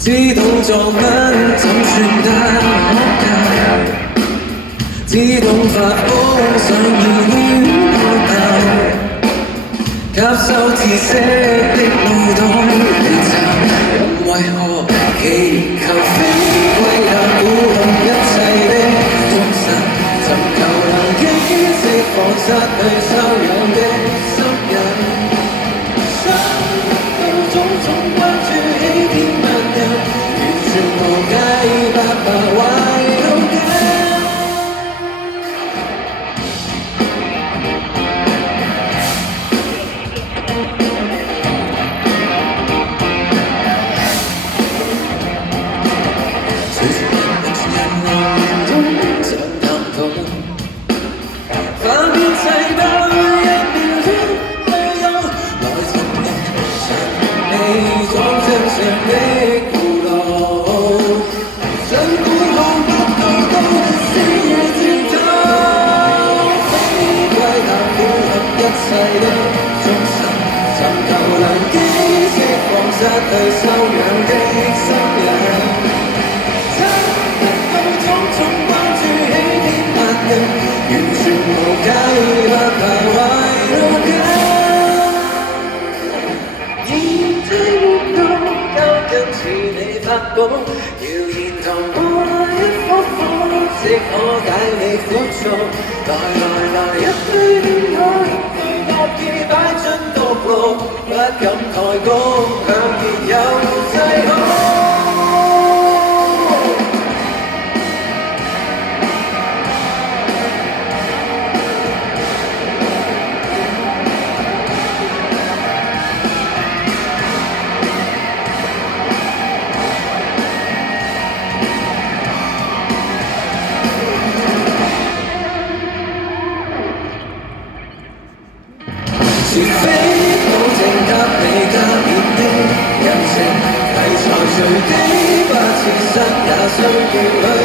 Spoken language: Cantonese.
知道作品怎算得可靠，知道發瘋想要戀愛吸收知識的腦袋裏找，人為何祈求飛歸也估量一切的忠實，尋求能機釋放失去修養的心癮。想到種種關注起天問人，完全無解白白壞到緊。隨住人來中想探討，翻遍世界一秒鐘去到，來尋覓神秘裝真相的葫蘆，想估看不到星與箭頭，飛歸那符合一切的忠實，尋求能機釋放失去修養的心癮。完全無解，不怕壞到緊。現在活到交近似你發光，謠言同我一顆顆，即可解你苦楚。來一堆戀愛，對惡意擺進角落，不敢抬高，強別有制可。是非保證給你加冕的人情，題材隨機不切身也需要。